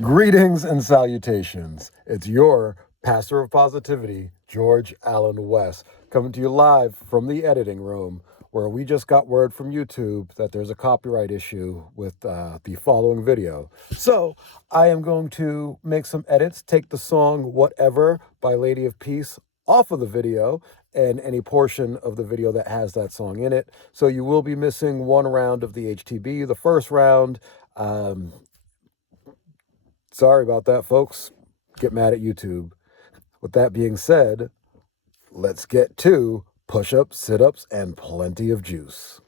Greetings and salutations. It's your pastor of positivity, George Allen West, coming to you live from the editing room, where we just got word from YouTube that there's a copyright issue with the following video. So I am going to make some edits, take the song Whatever by Lady of Peace off of the video and any portion of the video that has that song in it. So you will be missing one round of the HTB. The first round, sorry about that, folks. Get mad at YouTube. With that being said, let's get to push-ups, sit-ups, and plenty of juice.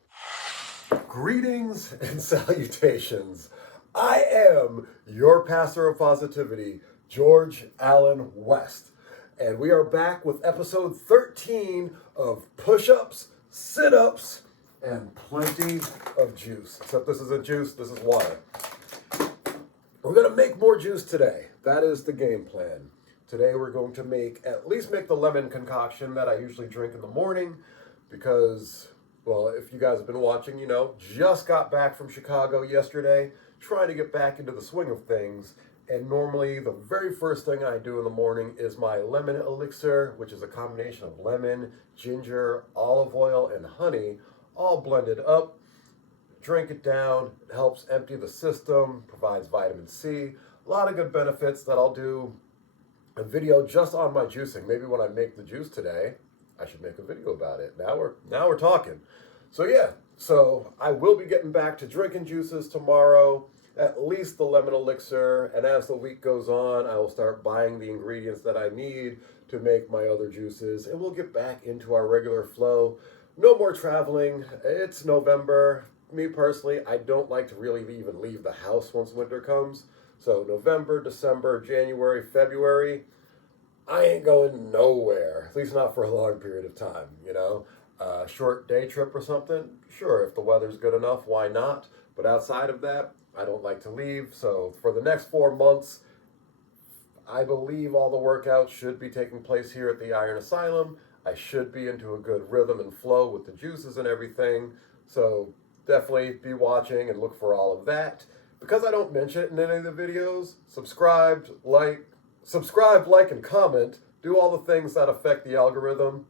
Greetings and salutations. I am your pastor of positivity, George Allen West. And we are back with episode 13 of push-ups, sit-ups, and plenty of juice. Except this isn't juice, this is water. We're going to make more juice today. That is the game plan. Today we're going to at least make the lemon concoction that I usually drink in the morning because, well, if you guys have been watching, you know, just got back from Chicago yesterday, trying to get back into the swing of things. And normally the very first thing I do in the morning is my lemon elixir, which is a combination of lemon, ginger, olive oil, and honey, all blended up. Drink it down, it helps empty the system, provides vitamin C, a lot of good benefits that I'll do a video just on my juicing. Maybe when I make the juice today, I should make a video about it. Now we're talking. So yeah, so I will be getting back to drinking juices tomorrow, at least the lemon elixir, and as the week goes on, I will start buying the ingredients that I need to make my other juices, and we'll get back into our regular flow. No more traveling. It's November. Me personally, I don't like to really even leave the house once winter comes. So November, December, January, February, I ain't going nowhere, at least not for a long period of time, you know. Short day trip or something, sure, if the weather's good enough, why not? But outside of that, I don't like to leave. So for the next 4 months, I believe all the workouts should be taking place here at the Iron Assylum. I should be into a good rhythm and flow with the juices and everything. So definitely be watching and look for all of that. Because I don't mention it in any of the videos, subscribe, like, and comment. Do all the things that affect the algorithm.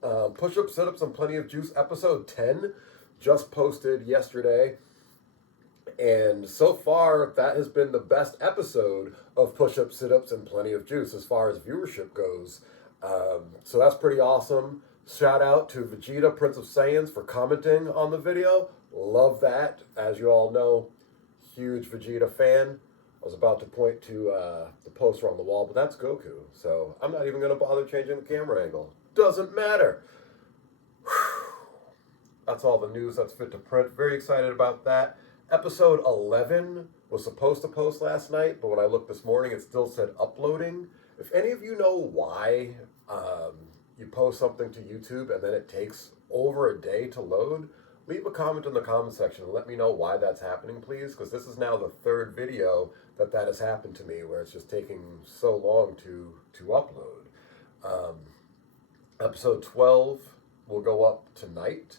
Push-ups, sit-ups, and plenty of juice. Episode 10 just posted yesterday. And so far, that has been the best episode of push-ups, sit-ups, and plenty of juice as far as viewership goes. So that's pretty awesome. Shout out to Vegeta, Prince of Saiyans, for commenting on the video. Love that. As you all know, huge Vegeta fan. I was about to point to the poster on the wall, but that's Goku. So I'm not even going to bother changing the camera angle. Doesn't matter. That's all the news that's fit to print. Very excited about that. Episode 11 was supposed to post last night, but when I looked this morning, it still said uploading. If any of you know why you post something to YouTube and then it takes over a day to load, leave a comment in the comment section and let me know why that's happening, please, because this is now the third video that has happened to me, where it's just taking so long to upload. Episode 12 will go up tonight.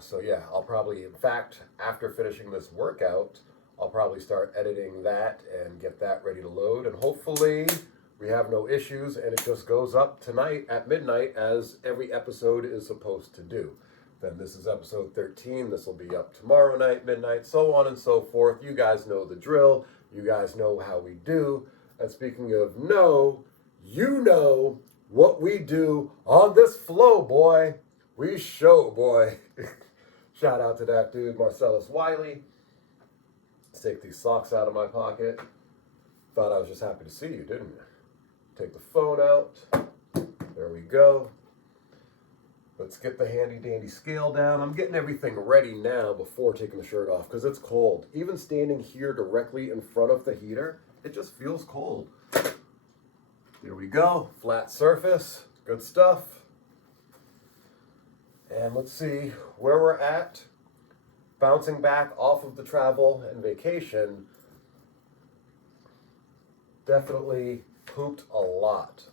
So yeah, I'll probably, in fact, after finishing this workout, I'll probably start editing that and get that ready to load. And hopefully we have no issues and it just goes up tonight at midnight as every episode is supposed to do. Then this is episode 13. This will be up tomorrow night, midnight, so on and so forth. You guys know the drill. You guys know how we do. And speaking of know, you know what we do on this flow, boy. We show, boy. Shout out to that dude, Marcellus Wiley. Let's take these socks out of my pocket. Thought I was just happy to see you, didn't you? Take the phone out. There we go. Let's get the handy dandy scale down. I'm getting everything ready now before taking the shirt off because it's cold. Even standing here directly in front of the heater, it just feels cold. Here we go. Flat surface. Good stuff. And let's see where we're at. Bouncing back off of the travel and vacation. Definitely pooped a lot.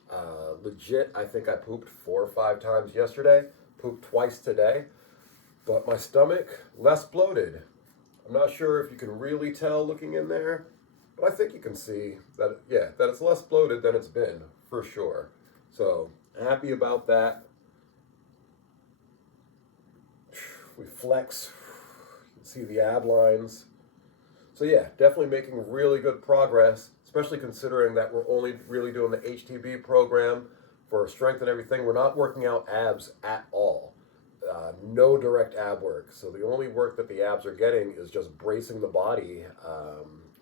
Legit, I think I pooped 4 or 5 times yesterday. Pooped twice today. But my stomach, less bloated. I'm not sure if you can really tell looking in there. But I think you can see that, yeah, that it's less bloated than it's been, for sure. So, happy about that. We flex, you can see the ab lines. So yeah, definitely making really good progress, especially considering that we're only really doing the HTB program for strength and everything. We're not working out abs at all. No direct ab work. So the only work that the abs are getting is just bracing the body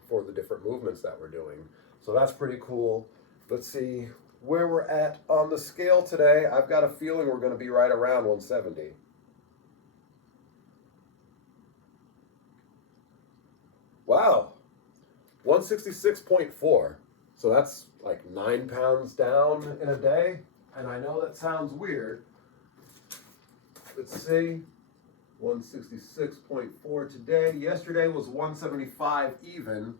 for the different movements that we're doing. So that's pretty cool. Let's see where we're at on the scale today. I've got a feeling we're going to be right around 170. Wow, 166.4. So that's like 9 pounds down in a day. And I know that sounds weird. Let's see. 166.4 today. Yesterday was 175 even.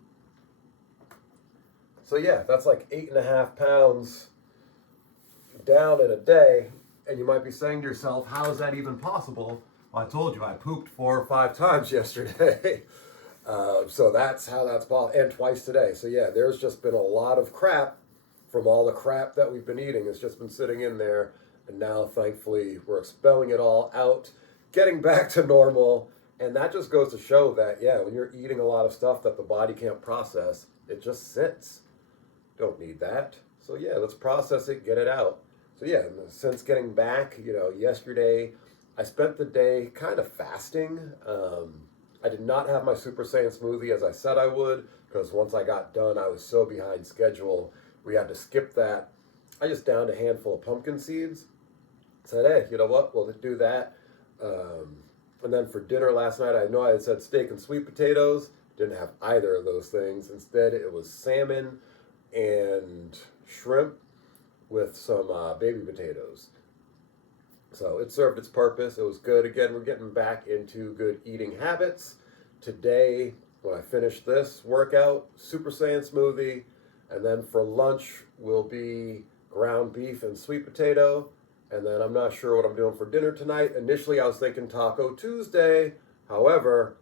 So yeah, that's like 8.5 pounds down in a day. And you might be saying to yourself, how is that even possible? Well, I told you I pooped 4 or 5 times yesterday. So that's how that's possible, and twice today. So yeah, there's just been a lot of crap from all the crap that we've been eating. It's just been sitting in there, and now thankfully we're expelling it all out, getting back to normal. And that just goes to show that, yeah, when you're eating a lot of stuff that the body can't process, it just sits. Don't need that. So yeah, let's process it, get it out. So yeah, since getting back, yesterday I spent the day kind of fasting. I did not have my Super Saiyan smoothie as I said I would, because once I got done, I was so behind schedule. We had to skip that. I just downed a handful of pumpkin seeds. Said, hey, you know what? We'll do that. And then for dinner last night, I know I had said steak and sweet potatoes. Didn't have either of those things. Instead, it was salmon and shrimp with some baby potatoes. So it served its purpose. It was good. Again, we're getting back into good eating habits. Today, when I finish this workout, Super Saiyan smoothie. And then for lunch will be ground beef and sweet potato. And then I'm not sure what I'm doing for dinner tonight. Initially, I was thinking Taco Tuesday. However,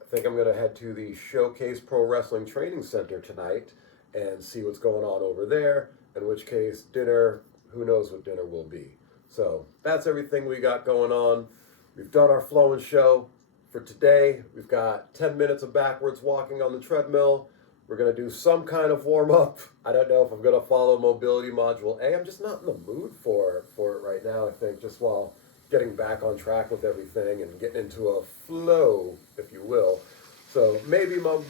I think I'm going to head to the Showcase Pro Wrestling Training Center tonight and see what's going on over there. In which case, dinner, who knows what dinner will be. So that's everything we got going on. We've done our flow and show for today. We've got 10 minutes of backwards walking on the treadmill. We're going to do some kind of warm-up. I don't know if I'm going to follow mobility module A. I'm just not in the mood for it right now, I think, just while getting back on track with everything and getting into a flow, if you will. So maybe first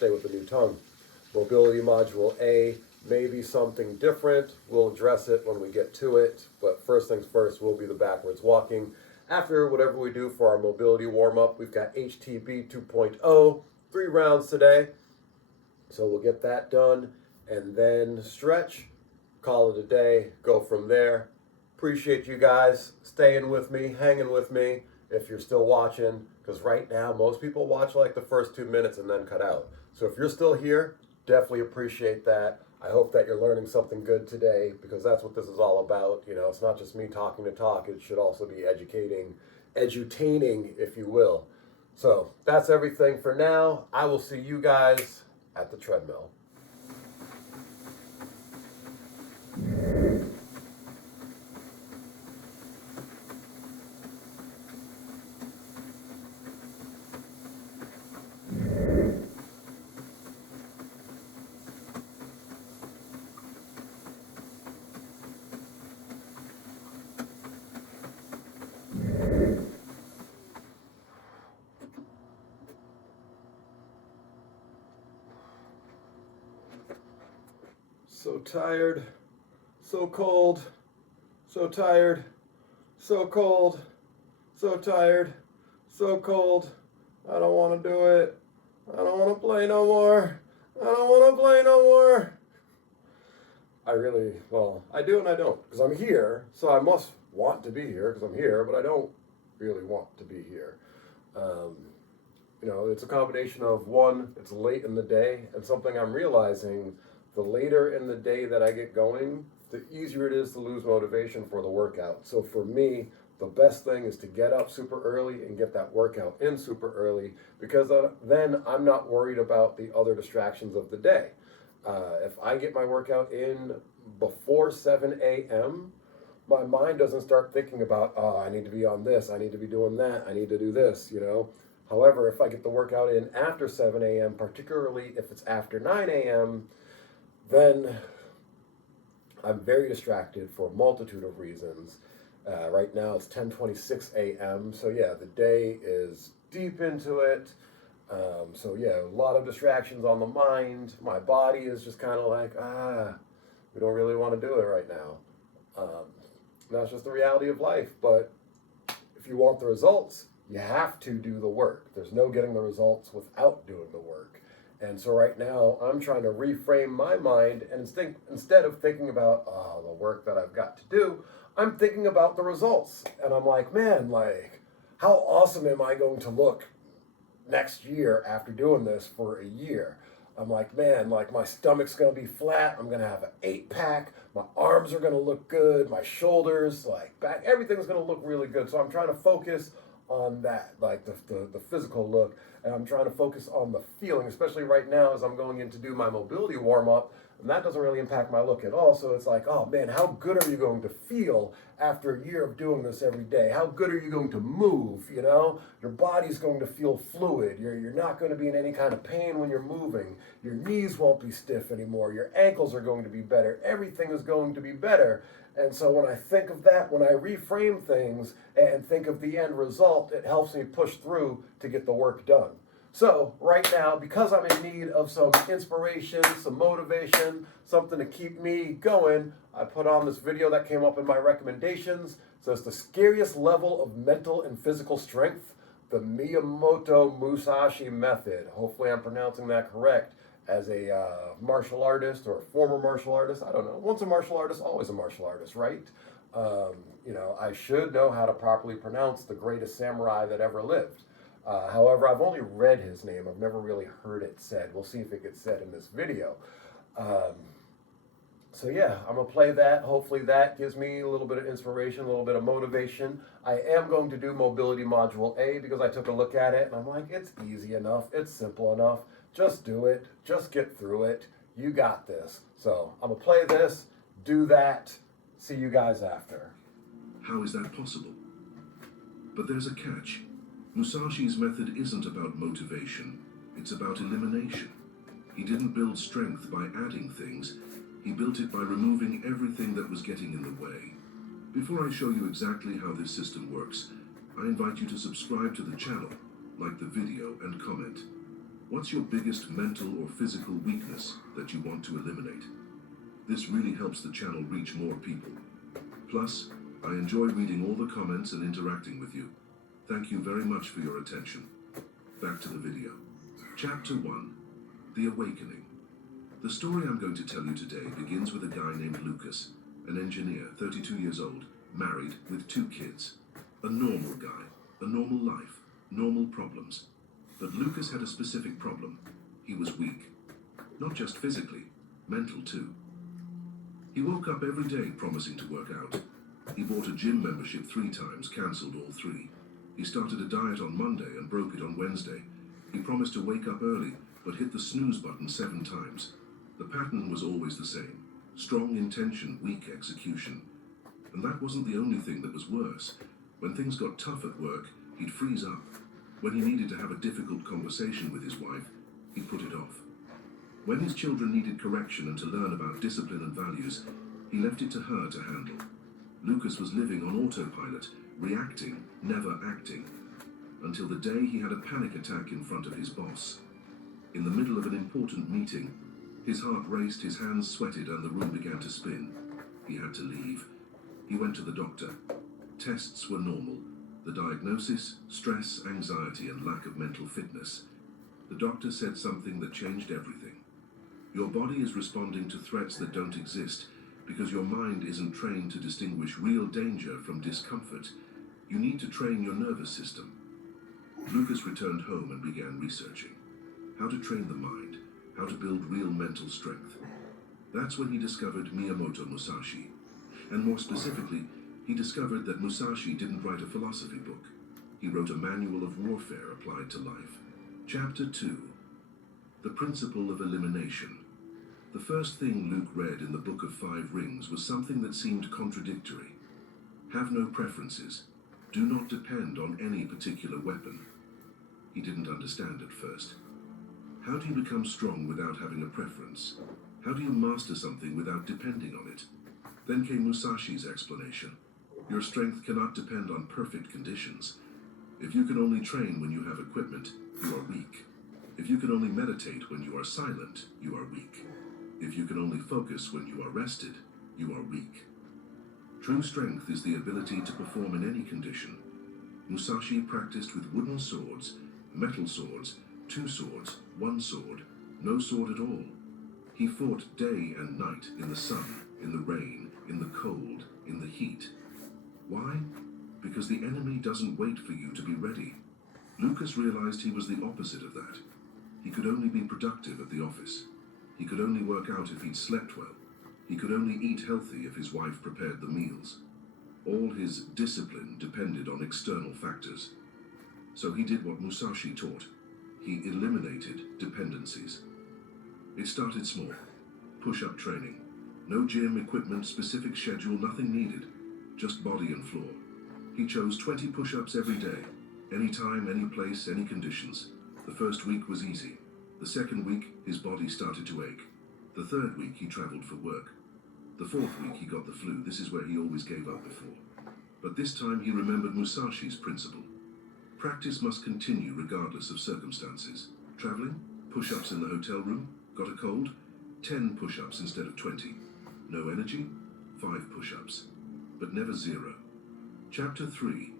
day with the new tongue. Mobility module A, maybe something different. We'll address it when we get to it. But first things first will be the backwards walking. After whatever we do for our mobility warm-up, we've got HTB 2.0, 3 rounds today. So we'll get that done and then stretch, call it a day, go from there. Appreciate you guys staying with me, hanging with me if you're still watching, because right now most people watch like the first 2 minutes and then cut out. So if you're still here, definitely appreciate that. I hope that you're learning something good today, because that's what this is all about. It's not just me talking to talk. It should also be edutaining, if you will. So that's everything for now. I will see you guys at the treadmill. So tired, so cold, so tired, so cold, so tired, so cold. I don't want to do it. I don't want to play no more. I don't want to play no more. I do and I don't, because I'm here, so I must want to be here because I'm here, but I don't really want to be here. It's a combination of, one, it's late in the day, and something I'm realizing, the later in the day that I get going, the easier it is to lose motivation for the workout. So for me, the best thing is to get up super early and get that workout in super early, because then I'm not worried about the other distractions of the day. If I get my workout in before 7 a.m., my mind doesn't start thinking about, oh, I need to be on this, I need to be doing that, I need to do this, you know. However, if I get the workout in after 7 a.m., particularly if it's after 9 a.m., then I'm very distracted for a multitude of reasons. Right now it's 10:26 a.m., so yeah, the day is deep into it. So yeah, a lot of distractions on the mind. My body is just kind of like, we don't really want to do it right now. That's just the reality of life. But if you want the results, you have to do the work. There's no getting the results without doing the work. And so right now, I'm trying to reframe my mind, and instead of thinking about, oh, the work that I've got to do, I'm thinking about the results. And I'm like, man, like, how awesome am I going to look next year after doing this for a year? I'm like, man, like my stomach's gonna be flat. I'm gonna have an 8-pack. My arms are gonna look good. My shoulders, like back, everything's gonna look really good. So I'm trying to focus on that, like the physical look, and I'm trying to focus on the feeling, especially right now as I'm going in to do my mobility warm up. And that doesn't really impact my look at all. So it's like, oh man, how good are you going to feel after a year of doing this every day? How good are you going to move? You know, your body's going to feel fluid. You're not going to be in any kind of pain when you're moving. Your knees won't be stiff anymore. Your ankles are going to be better. Everything is going to be better. And so when I think of that, when I reframe things and think of the end result, it helps me push through to get the work done. So right now, because I'm in need of some inspiration, some motivation, something to keep me going, I put on this video that came up in my recommendations. It says the scariest level of mental and physical strength, the Miyamoto Musashi method. Hopefully I'm pronouncing that correct. As a martial artist or a former martial artist, I don't know. Once a martial artist, always a martial artist, right? You know, I should know how to properly pronounce the greatest samurai that ever lived. However, I've only read his name. I've never really heard it said. We'll see if it gets said in this video. So yeah, I'm going to play that. Hopefully that gives me a little bit of inspiration, a little bit of motivation. I am going to do Mobility Module A because I took a look at it and I'm like, it's easy enough. It's simple enough. Just do it. Just get through it. You got this. So I'm going to play this, do that. See you guys after. How is that possible? But there's a catch. Musashi's method isn't about motivation, it's about elimination. He didn't build strength by adding things, he built it by removing everything that was getting in the way. Before I show you exactly how this system works, I invite you to subscribe to the channel, like the video, and comment. What's your biggest mental or physical weakness that you want to eliminate? This really helps the channel reach more people. Plus, I enjoy reading all the comments and interacting with you. Thank you very much for your attention. Back to the video. Chapter 1. The Awakening. The story I'm going to tell you today begins with a guy named Lucas, an engineer, 32 years old, married, with 2 kids. A normal guy, a normal life, normal problems. But Lucas had a specific problem. He was weak. Not just physically, mental too. He woke up every day promising to work out. He bought a gym membership 3 times, cancelled all 3. He started a diet on Monday and broke it on Wednesday. He promised to wake up early, but hit the snooze button 7 times. The pattern was always the same. Strong intention, weak execution. And that wasn't the only thing that was worse. When things got tough at work, he'd freeze up. When he needed to have a difficult conversation with his wife, he'd put it off. When his children needed correction and to learn about discipline and values, he left it to her to handle. Lucas was living on autopilot, reacting, never acting, until the day he had a panic attack in front of his boss. In the middle of an important meeting, his heart raced, his hands sweated, and the room began to spin. He had to leave. He went to the doctor. Tests were normal. The diagnosis, stress, anxiety, and lack of mental fitness. The doctor said something that changed everything. Your body is responding to threats that don't exist because your mind isn't trained to distinguish real danger from discomfort. You need to train your nervous system. Lucas returned home and began researching. How to train the mind, how to build real mental strength. That's when he discovered Miyamoto Musashi, and more specifically, He discovered that Musashi didn't write a philosophy book. He wrote a manual of warfare applied to life. Chapter 2. The Principle of Elimination. The first thing Luke read in the Book of Five Rings was something that seemed contradictory. Have no preferences. Do not depend on any particular weapon. He didn't understand at first. How do you become strong without having a preference? How do you master something without depending on it? Then came Musashi's explanation. Your strength cannot depend on perfect conditions. If you can only train when you have equipment, you are weak. If you can only meditate when you are silent, you are weak. If you can only focus when you are rested, you are weak. True strength is the ability to perform in any condition. Musashi practiced with wooden swords, metal swords, 2 swords, 1 sword, no sword at all. He fought day and night in the sun, in the rain, in the cold, in the heat. Why? Because the enemy doesn't wait for you to be ready. Lucas realized he was the opposite of that. He could only be productive at the office. He could only work out if he'd slept well. He could only eat healthy if his wife prepared the meals. All his discipline depended on external factors. So he did what Musashi taught. He eliminated dependencies. It started small. Push-up training. No gym, equipment, specific schedule, nothing needed. Just body and floor. He chose 20 push-ups every day. Any time, any place, any conditions. The first week was easy. The second week, his body started to ache. The third week, he traveled for work. The fourth week, he got the flu. This is where he always gave up before. But this time, he remembered Musashi's principle. Practice must continue regardless of circumstances. Traveling? Push-ups in the hotel room? Got a cold? 10 push-ups instead of 20. No energy? 5 push-ups. But never 0. Chapter 3.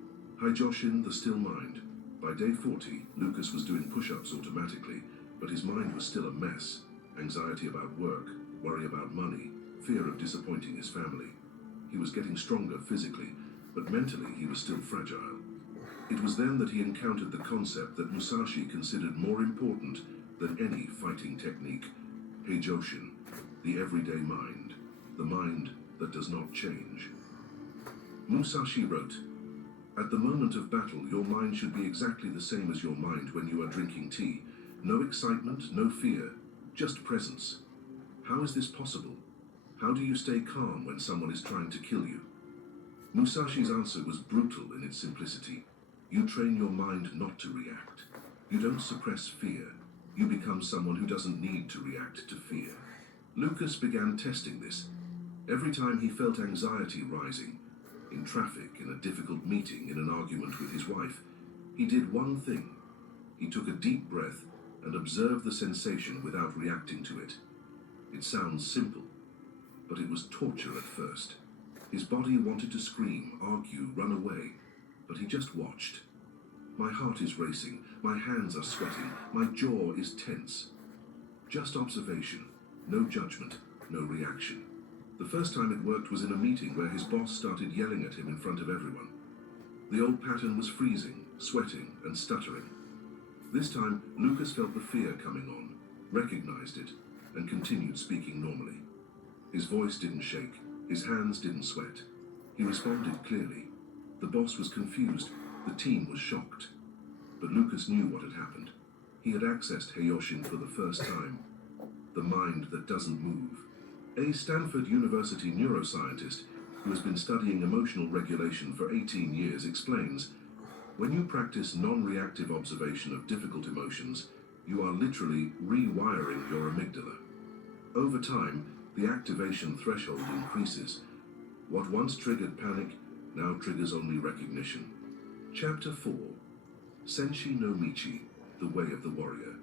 Haijoshin, the Still Mind. By day 40, Lucas was doing push-ups automatically, but his mind was still a mess. Anxiety about work, worry about money, fear of disappointing his family. He was getting stronger physically, but mentally he was still fragile. It was then that he encountered the concept that Musashi considered more important than any fighting technique. Haijoshin, the everyday mind, the mind that does not change. Musashi wrote, "At the moment of battle, your mind should be exactly the same as your mind when you are drinking tea. No excitement, no fear, just presence. How is this possible? How do you stay calm when someone is trying to kill you?" Musashi's answer was brutal in its simplicity. You train your mind not to react. You don't suppress fear. You become someone who doesn't need to react to fear. Lucas began testing this. Every time he felt anxiety rising, in traffic, in a difficult meeting, in an argument with his wife, he did one thing. He took a deep breath and observed the sensation without reacting to it. It sounds simple, but it was torture at first. His body wanted to scream, argue, run away, but he just watched. My heart is racing, my hands are sweating, my jaw is tense. Just observation, no judgment, no reaction. The first time it worked was in a meeting where his boss started yelling at him in front of everyone. The old pattern was freezing, sweating, and stuttering. This time, Lucas felt the fear coming on, recognized it, and continued speaking normally. His voice didn't shake, his hands didn't sweat. He responded clearly. The boss was confused, the team was shocked. But Lucas knew what had happened. He had accessed Haijoshin for the first time. The mind that doesn't move. A Stanford University neuroscientist who has been studying emotional regulation for 18 years explains, when you practice non-reactive observation of difficult emotions, you are literally rewiring your amygdala. Over time, the activation threshold increases. What once triggered panic now triggers only recognition. Chapter 4. Senshi no Michi, the Way of the Warrior.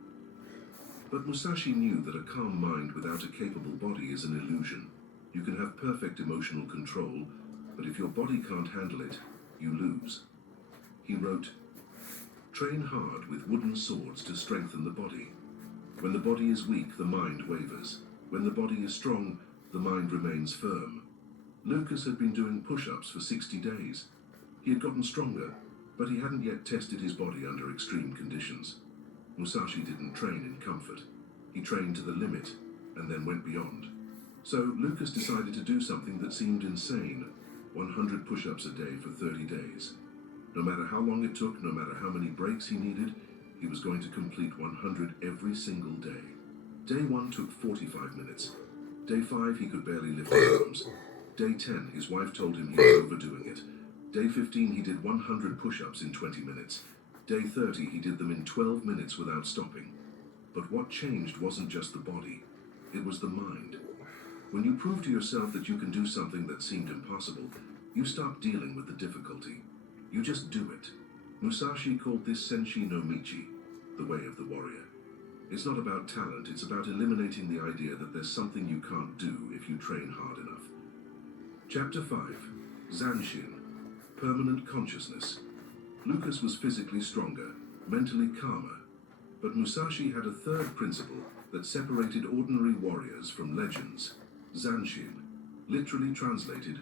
But Musashi knew that a calm mind without a capable body is an illusion. You can have perfect emotional control, but if your body can't handle it, you lose. He wrote, "Train hard with wooden swords to strengthen the body. When the body is weak, the mind wavers. When the body is strong, the mind remains firm." Lucas had been doing push-ups for 60 days. He had gotten stronger, but he hadn't yet tested his body under extreme conditions. Musashi didn't train in comfort. He trained to the limit, and then went beyond. So Lucas decided to do something that seemed insane. 100 push-ups a day for 30 days. No matter how long it took, no matter how many breaks he needed, he was going to complete 100 every single day. Day 1 took 45 minutes. Day 5, he could barely lift his arms. Day 10, his wife told him he was overdoing it. Day 15, he did 100 push-ups in 20 minutes. Day 30, he did them in 12 minutes without stopping. But what changed wasn't just the body, it was the mind. When you prove to yourself that you can do something that seemed impossible, you stop dealing with the difficulty. You just do it. Musashi called this Senshi no Michi, the way of the warrior. It's not about talent, it's about eliminating the idea that there's something you can't do if you train hard enough. Chapter 5, Zanshin, Permanent Consciousness. Lucas was physically stronger, mentally calmer, but Musashi had a third principle that separated ordinary warriors from legends. Zanshin, literally translated,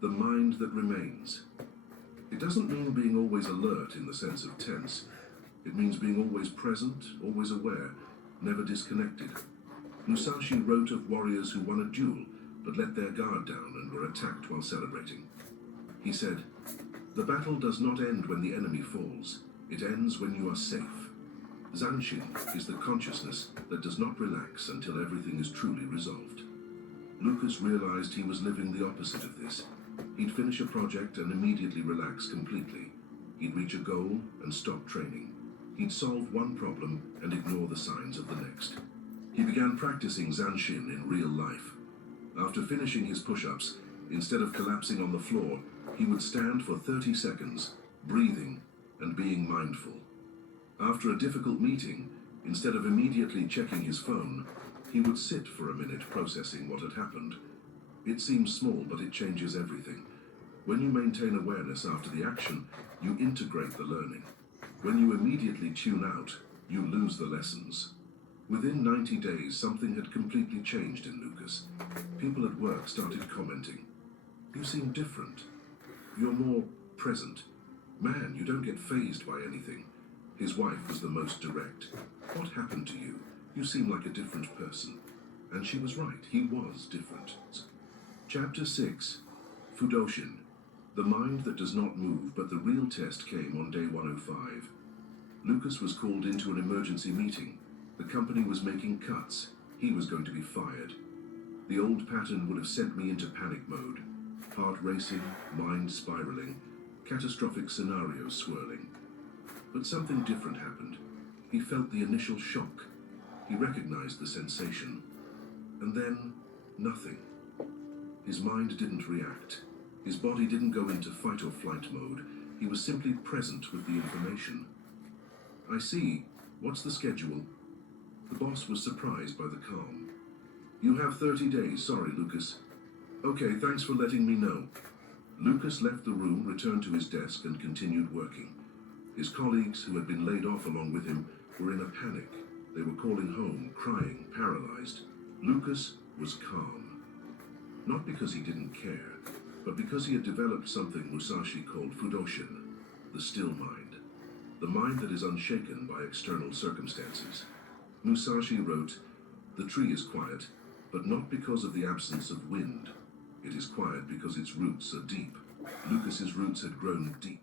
the mind that remains. It doesn't mean being always alert in the sense of tense. It means being always present, always aware, never disconnected. Musashi wrote of warriors who won a duel, but let their guard down and were attacked while celebrating. He said, "The battle does not end when the enemy falls. It ends when you are safe." Zanshin is the consciousness that does not relax until everything is truly resolved. Lucas realized he was living the opposite of this. He'd finish a project and immediately relax completely. He'd reach a goal and stop training. He'd solve one problem and ignore the signs of the next. He began practicing Zanshin in real life. After finishing his push-ups, instead of collapsing on the floor, he would stand for 30 seconds, breathing and being mindful. After a difficult meeting, instead of immediately checking his phone, he would sit for a minute processing what had happened. It seems small, but it changes everything. When you maintain awareness after the action, you integrate the learning. When you immediately tune out, you lose the lessons. Within 90 days, something had completely changed in Lucas. People at work started commenting, "You seem different. You're more present. Man, you don't get fazed by anything." His wife was the most direct. "What happened to you? You seem like a different person." And she was right, he was different. Chapter 6, Fudoshin, the mind that does not move, but the real test came on day 105. Lucas was called into an emergency meeting. The company was making cuts. He was going to be fired. The old pattern would have sent me into panic mode. Heart racing, mind spiraling, catastrophic scenarios swirling. But something different happened. He felt the initial shock. He recognized the sensation. And then, nothing. His mind didn't react. His body didn't go into fight or flight mode. He was simply present with the information. "I see. What's the schedule?" The boss was surprised by the calm. "You have 30 days, sorry, Lucas." "Okay, thanks for letting me know." Lucas left the room, returned to his desk, and continued working. His colleagues, who had been laid off along with him, were in a panic. They were calling home, crying, paralyzed. Lucas was calm. Not because he didn't care, but because he had developed something Musashi called Fudoshin, the still mind. The mind that is unshaken by external circumstances. Musashi wrote, "The tree is quiet, but not because of the absence of wind. It is quiet because its roots are deep." Lucas's roots had grown deep.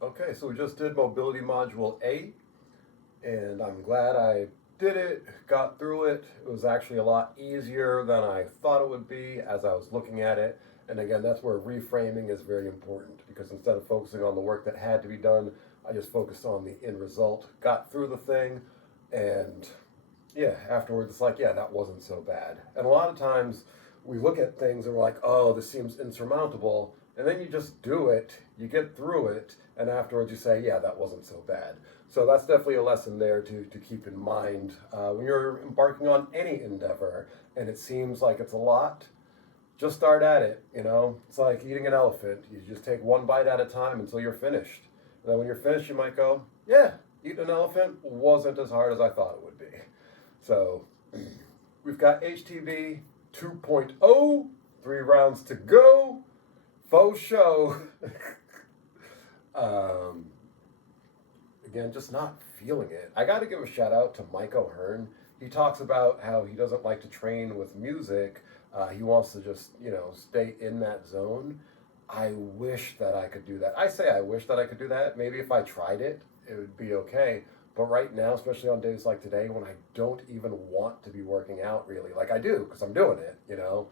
Okay, so we just did Mobility Module 8, and I'm glad I did it, got through it. It was actually a lot easier than I thought it would be as I was looking at it. And again, that's where reframing is very important, because instead of focusing on the work that had to be done, I just focused on the end result, got through the thing, and yeah, afterwards it's like, yeah, that wasn't so bad. And a lot of times we look at things and we're like, oh, this seems insurmountable, and then you just do it, you get through it, and afterwards you say, yeah, that wasn't so bad. So that's definitely a lesson there to keep in mind when you're embarking on any endeavor and it seems like it's a lot. Just start at it, you know? It's like eating an elephant. You just take one bite at a time until you're finished. And then when you're finished, you might go, yeah, eating an elephant wasn't as hard as I thought it would be. So we've got HTV 2.0, 3 rounds to go. Faux show. Again, just not feeling it. I got to give a shout out to Mike O'Hearn. He talks about how he doesn't like to train with music. He wants to just, stay in that zone. I wish that I could do that. I say I wish that I could do that. Maybe if I tried it, it would be okay. But right now, especially on days like today, when I don't even want to be working out really, like I do because I'm doing it, and I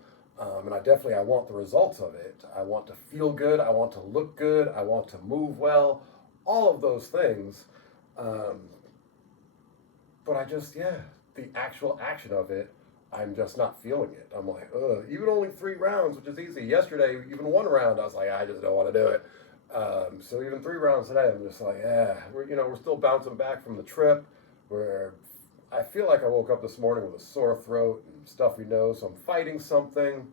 want the results of it. I want to feel good. I want to look good. I want to move well. All of those things. Um, but the actual action of it, I'm just not feeling it. I'm like, ugh, even only 3 rounds, which is easy. Yesterday, even 1 round, I was like, I just don't want to do it. So even 3 rounds today, I'm just like, we're still bouncing back from the trip. Where I feel like I woke up this morning with a sore throat and stuffy nose. So I'm fighting something,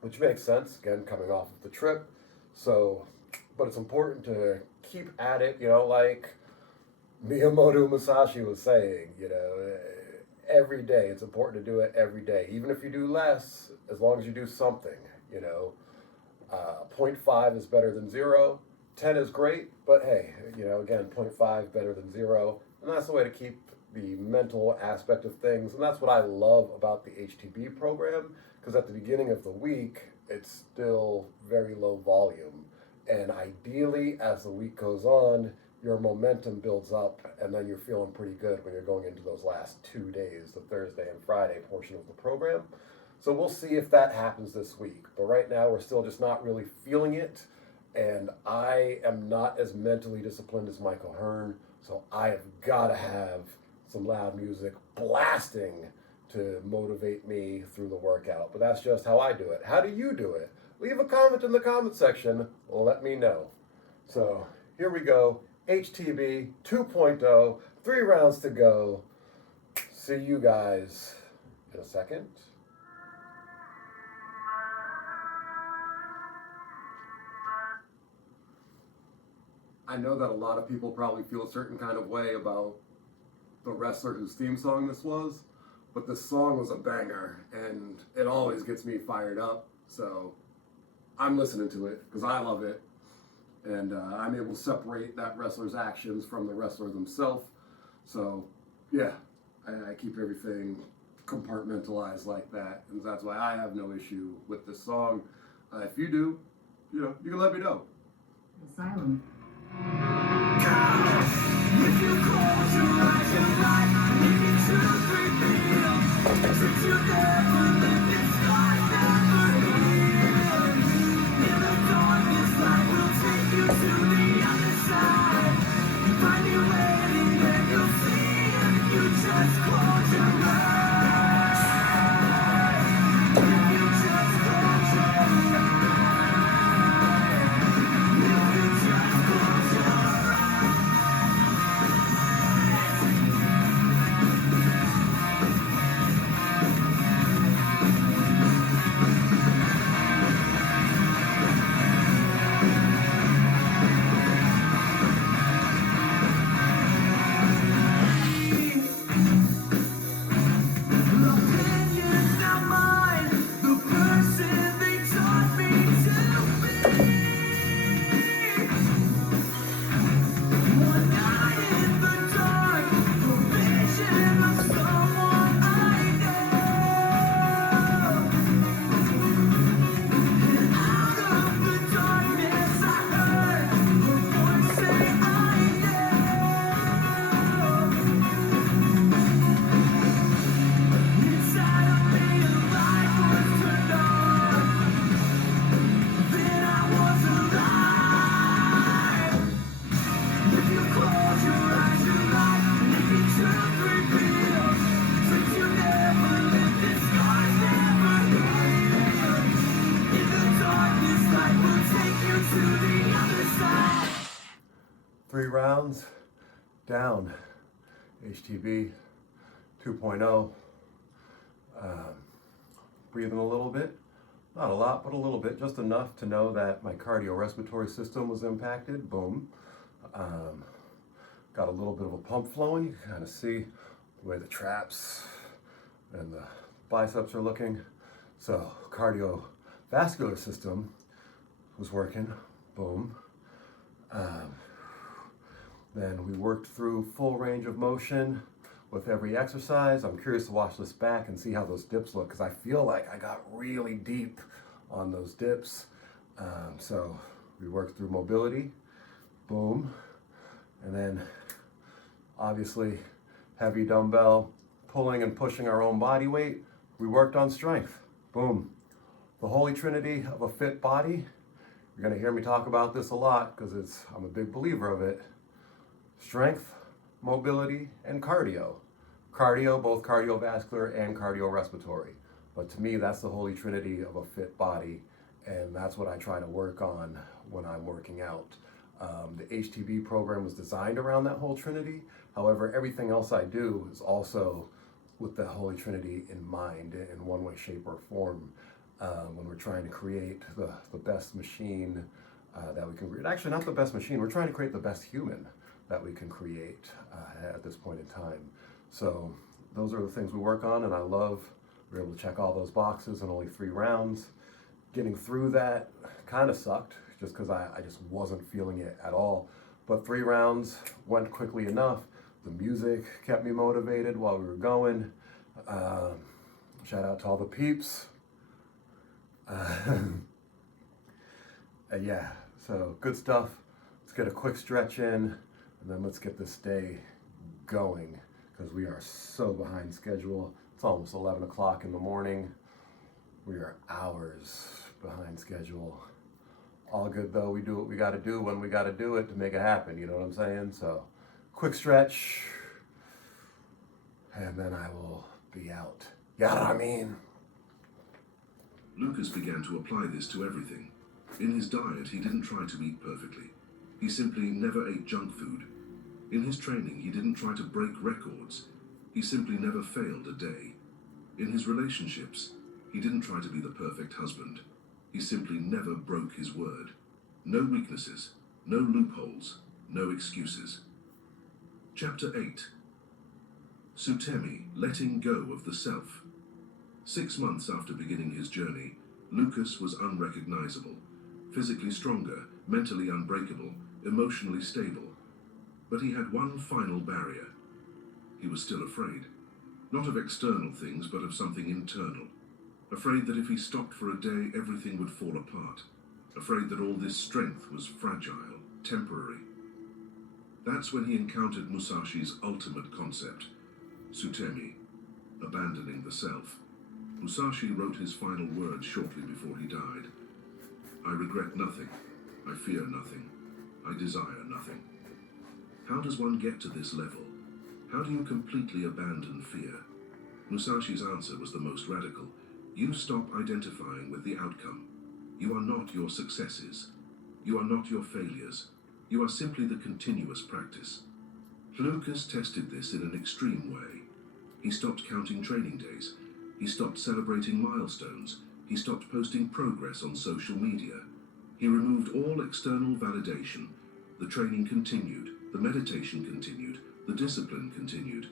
which makes sense. Again, coming off of the trip. So, but it's important to keep at it. Like Miyamoto Musashi was saying, every day. It's important to do it every day, even if you do less, as long as you do something. 0.5 is better than 0. 10 is great, but hey, again, 0.5 better than 0, and that's the way to keep the mental aspect of things. And that's what I love about the HTB program, because at the beginning of the week, it's still very low volume, and ideally, as the week goes on, your momentum builds up, and then you're feeling pretty good when you're going into those last 2 days, the Thursday and Friday portion of the program. So we'll see if that happens this week. But right now, we're still just not really feeling it, and I am not as mentally disciplined as Michael Hearn, so I have got to have some loud music blasting to motivate me through the workout. But that's just how I do it. How do you do it? Leave a comment in the comment section. Let me know. So here we go. HTB 2.0, 3 rounds to go. See you guys in a second. I know that a lot of people probably feel a certain kind of way about the wrestler whose theme song this was, but this song was a banger, and it always gets me fired up, so I'm listening to it because I love it. And I'm able to separate that wrestler's actions from the wrestler themselves. So, yeah, I keep everything compartmentalized like that. And that's why I have no issue with this song. If you do, you can let me know. Asylum. If you close your eyes and light, if you 2, 3 feet, since you never lived in scars never healed. In the darkness, light will take you to the other side. You find your way and then you'll see if you just close your eyes. If you just close your eyes. If you just close your eyes. Opinions not mine, the person they taught me to be. One night in the dark, a vision of someone I know. And out of the darkness I heard a voice say I know. Inside of me a light was turned on. Then I was alive. If you close your eyes, you're right. And if you 2, 3 feel, since you never lived in scars never healed. In the darkness, light will take you to the other side. 3 rounds down. HTB 2.0. Breathing a little bit. Not a lot, but a little bit. Just enough to know that my cardiorespiratory system was impacted. Boom. Got a little bit of a pump flowing. You can kind of see the way the traps and the biceps are looking. So cardiovascular system was working. Boom. Then we worked through full range of motion with every exercise. I'm curious to watch this back and see how those dips look, because I feel like I got really deep on those dips. So we worked through mobility, boom, and then obviously heavy dumbbell pulling and pushing our own body weight. We worked on strength, boom. The Holy Trinity of a fit body. You're gonna hear me talk about this a lot because I'm a big believer of it. Strength, mobility, and cardio. Cardio, both cardiovascular and cardiorespiratory. But to me, that's the Holy Trinity of a fit body, and that's what I try to work on when I'm working out. The HTB program was designed around that whole Trinity. However, everything else I do is also with the Holy Trinity in mind in one way, shape, or form. When we're trying to create the best machine that we can create. Actually, not the best machine, we're trying to create the best human that we can create at this point in time. So those are the things we work on, and I love we're able to check all those boxes in only 3 rounds. Getting through that kind of sucked just because I just wasn't feeling it at all. But 3 rounds went quickly enough. The music kept me motivated while we were going. Shout out to all the peeps. Yeah, so good stuff. Let's get a quick stretch in, and then let's get this day going because we are so behind schedule. It's almost 11 o'clock in the morning. We are hours behind schedule. All good though, we do what we gotta do when we gotta do it to make it happen, you know what I'm saying? So, quick stretch, and then I will be out. You know what I mean? Lucas began to apply this to everything. In his diet, he didn't try to eat perfectly. He simply never ate junk food. In his training, he didn't try to break records. He simply never failed a day. In his relationships, he didn't try to be the perfect husband. He simply never broke his word. No weaknesses, no loopholes, no excuses. Chapter 8. Sutemi, letting go of the self. 6 months after beginning his journey, Lucas was unrecognizable, physically stronger, mentally unbreakable, emotionally stable. But he had one final barrier. He was still afraid. Not of external things, but of something internal. Afraid that if he stopped for a day, everything would fall apart. Afraid that all this strength was fragile, temporary. That's when he encountered Musashi's ultimate concept, Sutemi, abandoning the self. Musashi wrote his final words shortly before he died. I regret nothing. I fear nothing. I desire nothing. How does one get to this level? How do you completely abandon fear? Musashi's answer was the most radical. You stop identifying with the outcome. You are not your successes. You are not your failures. You are simply the continuous practice. Lucas tested this in an extreme way. He stopped counting training days. He stopped celebrating milestones. He stopped posting progress on social media. He removed all external validation. The training continued. The meditation continued. The discipline continued.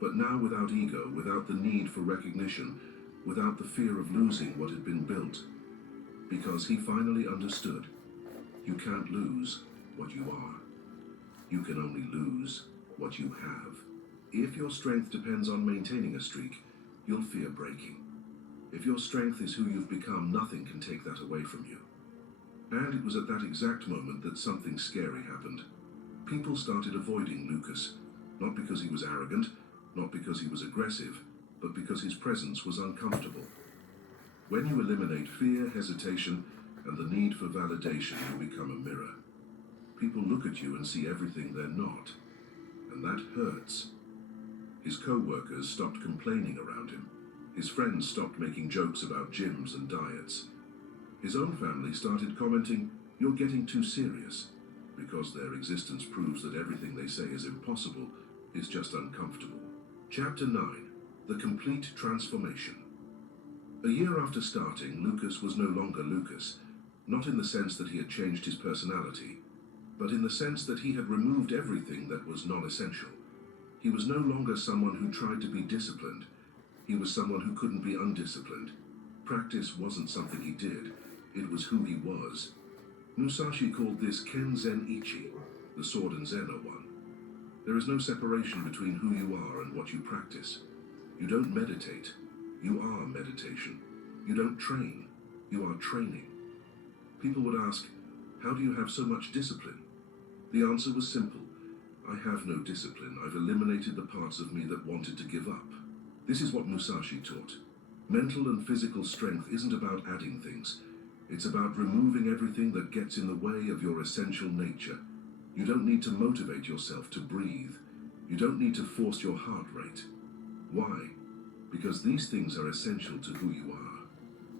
But now without ego, without the need for recognition, without the fear of losing what had been built. Because he finally understood. You can't lose what you are. You can only lose what you have. If your strength depends on maintaining a streak, you'll fear breaking. If your strength is who you've become, nothing can take that away from you. And it was at that exact moment that something scary happened. People started avoiding Lucas, not because he was arrogant, not because he was aggressive, but because his presence was uncomfortable. When you eliminate fear, hesitation, and the need for validation, you become a mirror. People look at you and see everything they're not, and that hurts. His co-workers stopped complaining around him. His friends stopped making jokes about gyms and diets. His own family started commenting, "You're getting too serious," because their existence proves that everything they say is impossible is just uncomfortable. Chapter 9. The Complete Transformation. A year after starting, Lucas was no longer Lucas, not in the sense that he had changed his personality, but in the sense that he had removed everything that was non-essential. He was no longer someone who tried to be disciplined. He was someone who couldn't be undisciplined. Practice wasn't something he did, it was who he was. Musashi called this Kenzen Ichi, the sword and zen are one. There is no separation between who you are and what you practice. You don't meditate, you are meditation. You don't train, you are training. People would ask, how do you have so much discipline? The answer was simple. I have no discipline. I've eliminated the parts of me that wanted to give up. This is what Musashi taught. Mental and physical strength isn't about adding things. It's about removing everything that gets in the way of your essential nature. You don't need to motivate yourself to breathe. You don't need to force your heart rate. Why? Because these things are essential to who you are.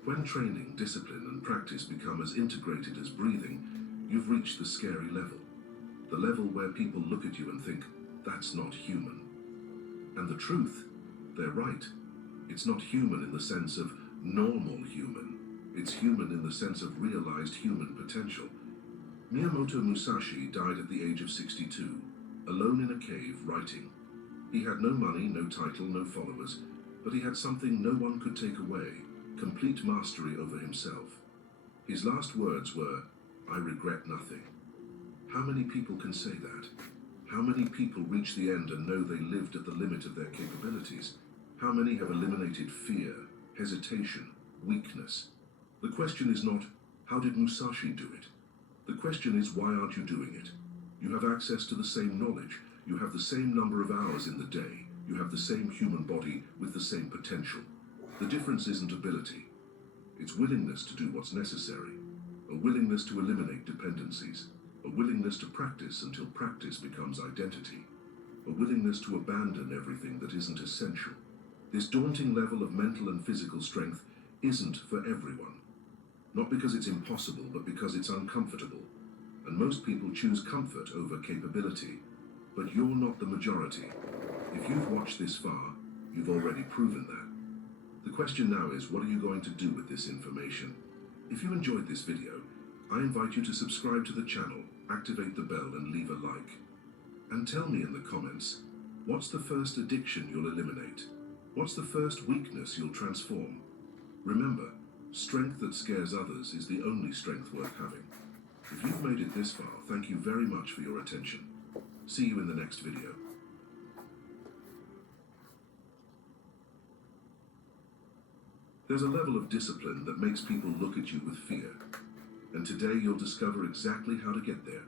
When training, discipline, and practice become as integrated as breathing, you've reached the scary level. The level where people look at you and think, that's not human. And the truth, they're right. It's not human in the sense of normal human. It's human in the sense of realized human potential. Miyamoto Musashi died at the age of 62, alone in a cave writing. He had no money, no title, no followers, but he had something no one could take away, complete mastery over himself. His last words were, I regret nothing. How many people can say that? How many people reach the end and know they lived at the limit of their capabilities? How many have eliminated fear, hesitation, weakness? The question is not, how did Musashi do it? The question is, why aren't you doing it? You have access to the same knowledge. You have the same number of hours in the day. You have the same human body with the same potential. The difference isn't ability. It's willingness to do what's necessary. A willingness to eliminate dependencies. A willingness to practice until practice becomes identity. A willingness to abandon everything that isn't essential. This daunting level of mental and physical strength isn't for everyone. Not because it's impossible, but because it's uncomfortable. And most people choose comfort over capability. But you're not the majority. If you've watched this far, you've already proven that. The question now is, what are you going to do with this information? If you enjoyed this video, I invite you to subscribe to the channel, activate the bell, and leave a like. And tell me in the comments, what's the first addiction you'll eliminate? What's the first weakness you'll transform? Remember, strength that scares others is the only strength worth having. If you've made it this far, thank you very much for your attention. See you in the next video. There's a level of discipline that makes people look at you with fear. And today you'll discover exactly how to get there.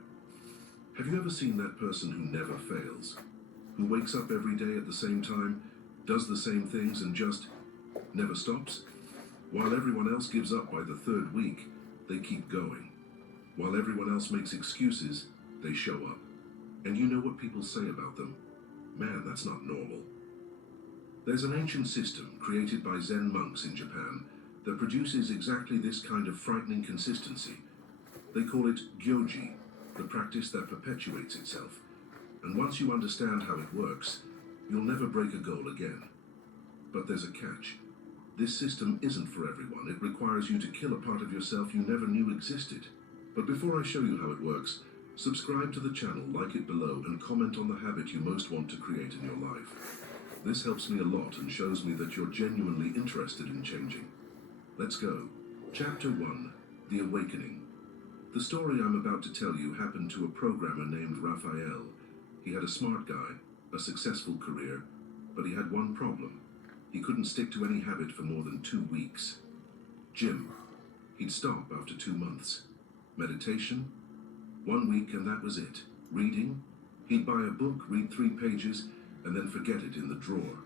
Have you ever seen that person who never fails? Who wakes up every day at the same time, does the same things, and just never stops? While everyone else gives up by the third week, they keep going. While everyone else makes excuses, they show up. And you know what people say about them? Man, that's not normal. There's an ancient system created by Zen monks in Japan that produces exactly this kind of frightening consistency. They call it gyoji, the practice that perpetuates itself. And once you understand how it works, you'll never break a goal again. But there's a catch. This system isn't for everyone. It requires you to kill a part of yourself you never knew existed. But before I show you how it works, subscribe to the channel, like it below, and comment on the habit you most want to create in your life. This helps me a lot and shows me that you're genuinely interested in changing. Let's go. Chapter 1, The Awakening. The story I'm about to tell you happened to a programmer named Raphael. He had a smart guy, a successful career, but he had one problem. He couldn't stick to any habit for more than 2 weeks. Gym. He'd stop after 2 months. Meditation. 1 week and that was it. Reading. He'd buy a book, read 3 pages, and then forget it in the drawer.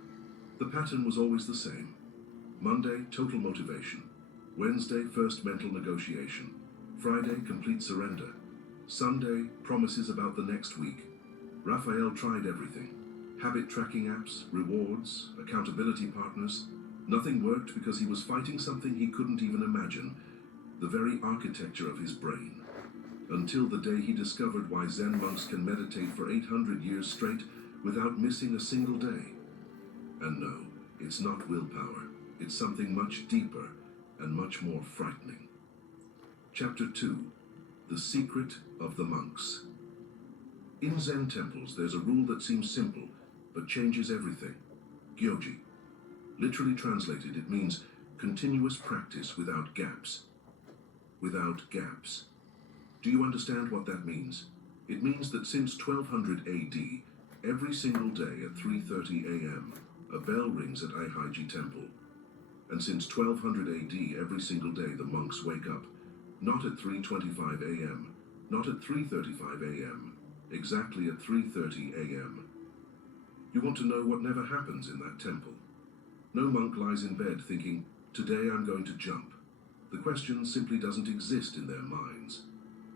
The pattern was always the same. Monday, total motivation. Wednesday, first mental negotiation. Friday, complete surrender. Sunday, promises about the next week. Raphael tried everything. Habit tracking apps, rewards, accountability partners. Nothing worked because he was fighting something he couldn't even imagine, the very architecture of his brain. Until the day he discovered why Zen monks can meditate for 800 years straight without missing a single day. And no, it's not willpower. It's something much deeper and much more frightening. Chapter 2, The Secret of the Monks. In Zen temples, there's a rule that seems simple, but changes everything. Gyoji. Literally translated, it means continuous practice without gaps. Without gaps. Do you understand what that means? It means that since 1200 AD, every single day at 3:30 a.m., a bell rings at Aihaiji Temple. And since 1200 AD, every single day the monks wake up, Not at 3:25 a.m., not at 3:35 a.m., exactly at 3:30 a.m. You want to know what never happens in that temple. No monk lies in bed thinking, today I'm going to jump. The question simply doesn't exist in their minds.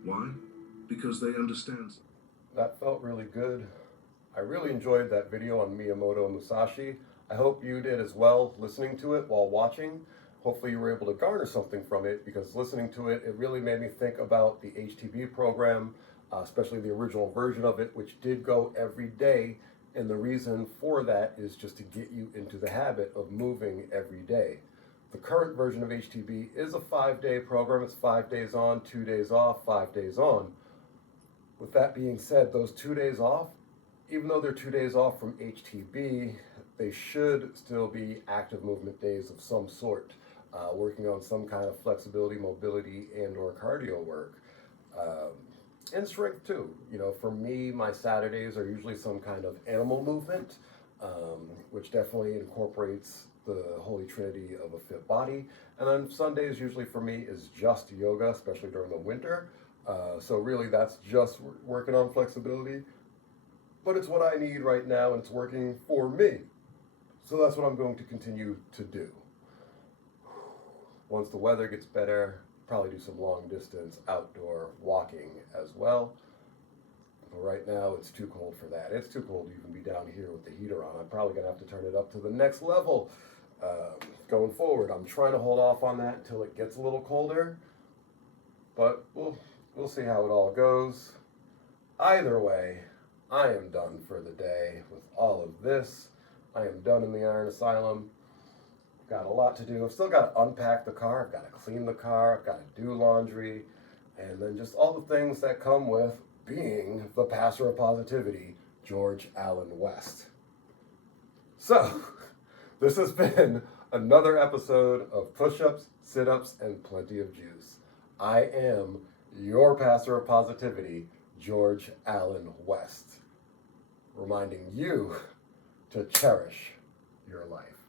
Why? Because they understand. That felt really good. I really enjoyed that video on Miyamoto Musashi. I hope you did as well, listening to it while watching. Hopefully you were able to garner something from it, because listening to it, it really made me think about the HTB program, especially the original version of it, which did go every day. And the reason for that is just to get you into the habit of moving every day. The current version of HTB is a 5-day program. It's 5 days on, 2 days off, 5 days on. With that being said, those 2 days off, even though they're 2 days off from HTB, they should still be active movement days of some sort, working on some kind of flexibility, mobility, and or cardio work. And strength too. You know, for me, my Saturdays are usually some kind of animal movement, which definitely incorporates the Holy Trinity of a fit body. And then Sundays usually for me is just yoga, especially during the winter. So really that's just working on flexibility, but it's what I need right now and it's working for me. So that's what I'm going to continue to do. Once the weather gets better, probably do some long distance outdoor walking as well. But right now it's too cold for that. It's too cold to even be down here with the heater on. I'm probably gonna have to turn it up to the next level going forward. I'm trying to hold off on that until it gets a little colder, but we'll see how it all goes. Either way, I am done for the day with all of this. I am done in the Iron Assylum. Got a lot to do. I've still got to unpack the car. I've got to clean the car. I've got to do laundry. And then just all the things that come with being the pastor of positivity, George Allen West. So, this has been another episode of Push-Ups, Sit-Ups, and Plenty of Juice. I am your pastor of positivity, George Allen West, reminding you to cherish your life.